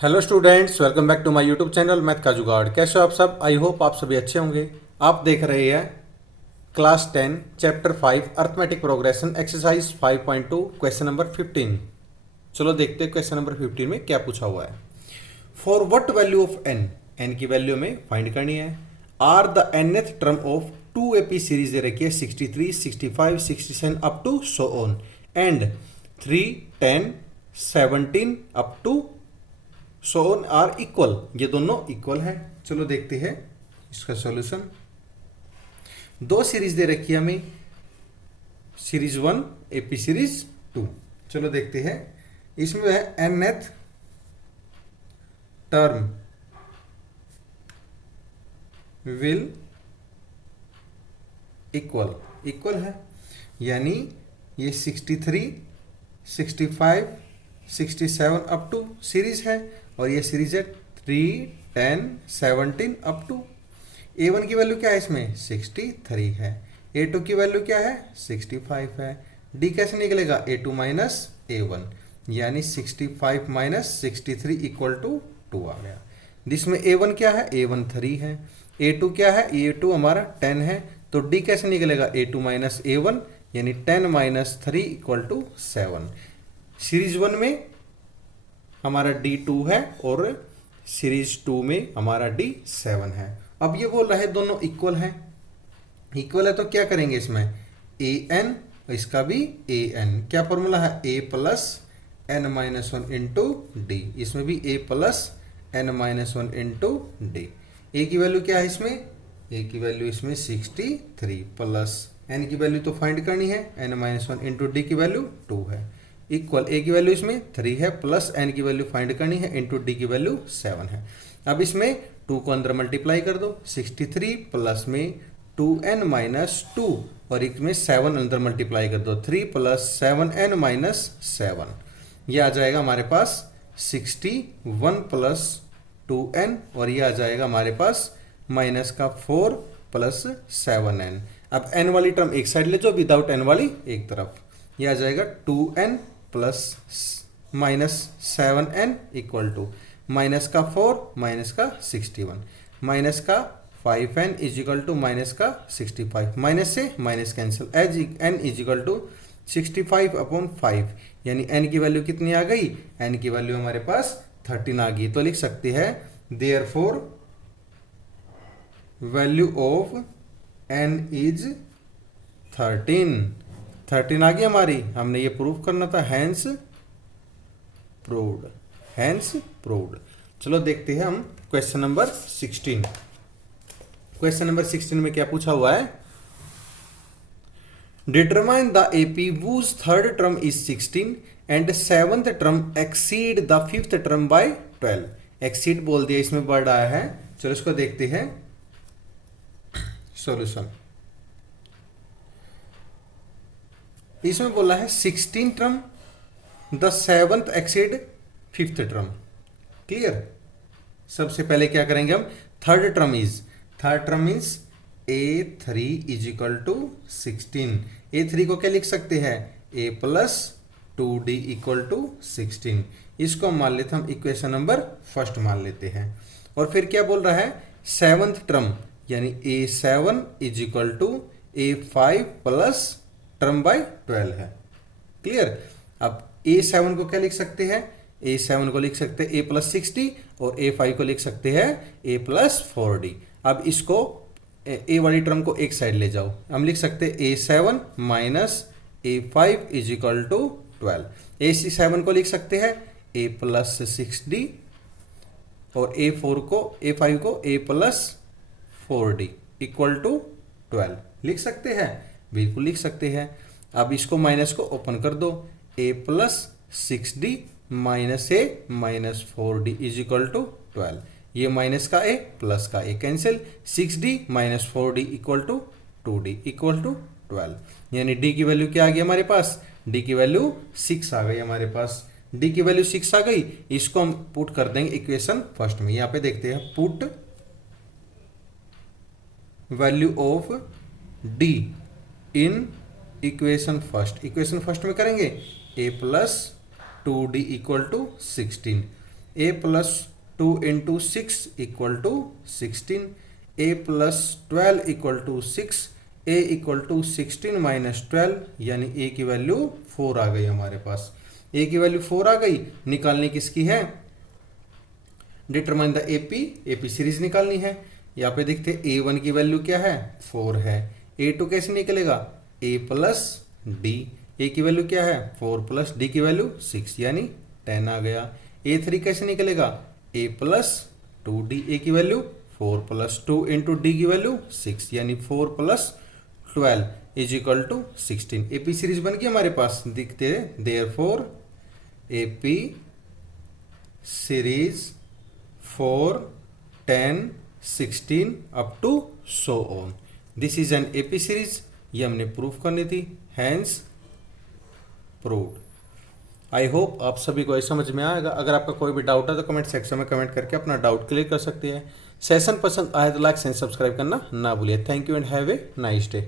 Hello students, welcome back to my YouTube channel math का जुगाड़। कैसे हो आप सब? आई होप आप सभी अच्छे होंगे। आप देख रहे हैं class 10 chapter 5 arithmetic progression exercise 5.2 question number 15। चलो देखते हैं क्वेश्चन नंबर 15 में क्या पूछा हुआ है। For what value of n, n की वैल्यू में फाइंड करनी है। Are the nth term of 2AP series दे रखी है 63, 65, 67 up to so on and 3, 10, 17 up to so on are equal. ये दोनों इक्वल है। चलो देखते हैं इसका सॉल्यूशन। दो सीरीज दे रखी है हमें, सीरीज 1 AP सीरीज 2। चलो देखते हैं। इसमें है nth term will equal, equal है यानी ये 63, 65, 67 अप टू सीरीज है और ये सीरीज है 3, 10, 17 अप टू। A1 की वैल्यू क्या है इसमें 63 है, A2 की वैल्यू क्या है 65 है। D कैसे निकलेगा A2 माइनस A1 यानी 65 माइनस 63 इक्वल टू 2 आ गया। जिसमें A1 क्या है A1 3 है, A2 क्या है A2 हमारा 10 है। तो D कैसे निकलेगा A2 माइनस A1 यानी 10 माइनस 3 इक्वल टू 7। सीरीज 1 में हमारा D2 है और सीरीज 2 में हमारा D7 है। अब ये बोल रहा है दोनों इक्वल है, इक्वल है तो क्या करेंगे इसमें an, इसका भी an। क्या फॉर्मूला है a plus n minus 1 into d, इसमें भी a plus n minus 1 into d. A की वैल्यू क्या है इसमें, a की वैल्यू इसमें 63 प्लस n की वैल्यू तो फाइंड करनी है n माइनस 1 इंटू डी की वैल्यू 2 है इक्वल a की वैल्यू इसमें 3 है प्लस n की वैल्यू फाइंड करनी है इंटू डी की वैल्यू 7 है। अब इसमें 2 को अंदर मल्टीप्लाई कर दो, 63 प्लस में 2n माइनस 2 और इसमें 7 अंदर मल्टीप्लाई कर दो, 3 प्लस 7n माइनस 7। ये आ जाएगा हमारे पास 61 प्लस 2n और ये आ जाएगा हमारे पास माइनस का 4 प्लस 7n। अब n वाली टर्म एक साइड ले जाओ, विदाउट n वाली एक तरफ। ये आ जाएगा 2n plus minus 7n equal to minus का 4 माइनस का 61 माइनस का 5n इजिकल टू माइनस का 65। माइनस से minus cancel, as n is equal to 65 upon 5 यानी n की वैल्यू कितनी आ गई, n की वैल्यू हमारे पास 13 आ गई। तो लिख सकते हैं therefore value of n is 13 आ गई हमारी। हमने ये प्रूफ करना था, हैंस प्रूव्ड, हैंस प्रूव्ड। चलो देखते हैं हम क्वेश्चन नंबर 16। क्वेश्चन नंबर 16 में क्या पूछा हुआ है, determine the AP whose third term is 16 and seventh term exceed the fifth term by 12। Exceed बोल दिया, इसमें वर्ड आया है। चलो इसको देखते हैं सॉल्यूशन। इसमें बोला है 16 term the seventh exceed fifth term. Clear. सबसे पहले क्या करेंगे हम, third term is A3 is equal to 16। A3 को क्या लिख सकते हैं a plus 2d equal to 16। इसको मान लेते हम इक्वेशन नंबर फर्स्ट मान लेते हैं। और फिर क्या बोल रहा है, सेवंथ टर्म यानी A7 is equal to A5 plus term by 12 है। क्लियर। अब A7 को क्या लिख सकते हैं, A7 को लिख सकते हैं a प्लस 60 और A5 को लिख सकते हैं a प्लस 4d। अब इसको a वाली टर्म को एक साइड ले जाओ, हम लिख सकते हैं A7 minus A5 is equal to 12। A7 को लिख सकते हैं a प्लस 6d और A5 को a plus 4d equal to 12 लिख सकते हैं, बिल्कुल लिख सकते हैं। अब इसको माइनस को ओपन कर दो, a plus 6d minus a minus 4d is equal to 12। ये माइनस का a प्लस का a cancel, 6d minus 4d equal to 2d equal to 12। यानी d की वैल्यू क्या आ गई हमारे पास, d की वैल्यू 6 आ गई हमारे पास। d की वैल्यू 6 आ गई, इसको हम पुट कर देंगे इक्वेशन फर्स्ट में। यहाँ पे देखते हैं put value of d in equation first में करेंगे a plus 2d equal to 16। A plus 2 into 6 equal to 16, a plus 12 equal to 6, a equal to 16 minus 12, यानी ए की वैल्यू 4 आ गई हमारे पास। ए की वैल्यू 4 आ गई, निकालनी किसकी है, डिटरमाइन द एपी सीरीज निकालनी है। यहाँ पे देखते a1 की वैल्यू क्या है, 4 है। a2 कैसे निकलेगा, a प्लस डी, ए की वैल्यू क्या है 4 प्लस डी की वैल्यू 6 यानी 10 आ गया। a3 कैसे निकलेगा, a प्लस 2d, ए की वैल्यू 4 प्लस 2 इंटू डी की वैल्यू 6 यानी 4 plus 12 is equal to 16। AP series बन गई हमारे पास, दिखते हैं therefore AP series 4, 10, 16 up to so on. This is an AP series, ये हमने प्रूफ करनी थी, हैंस प्रूव्ड। आई होप आप सभी को ये समझ में आएगा। अगर आपका कोई भी डाउट है तो कमेंट सेक्शन में कमेंट करके अपना डाउट क्लियर कर सकते हैं। सेशन पसंद आए तो लाइक एंड सब्सक्राइब करना ना भूलिए। Thank you and have a nice day.